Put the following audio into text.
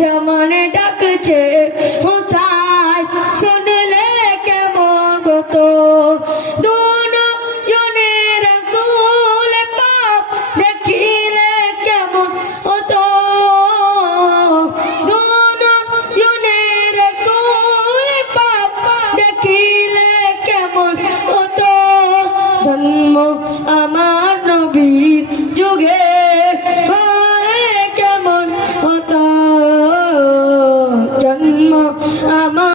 জামানে ডাকছে হুসাইন শুনলে কেমন হতো দুনয়নের রাসূল পাক দেখিলে কেমন হতো দুনয়নের রাসূল পাক দেখিলে কেমন হতো জন্ম আমার নবীর যুগে কেমন হতো জন্ম আমার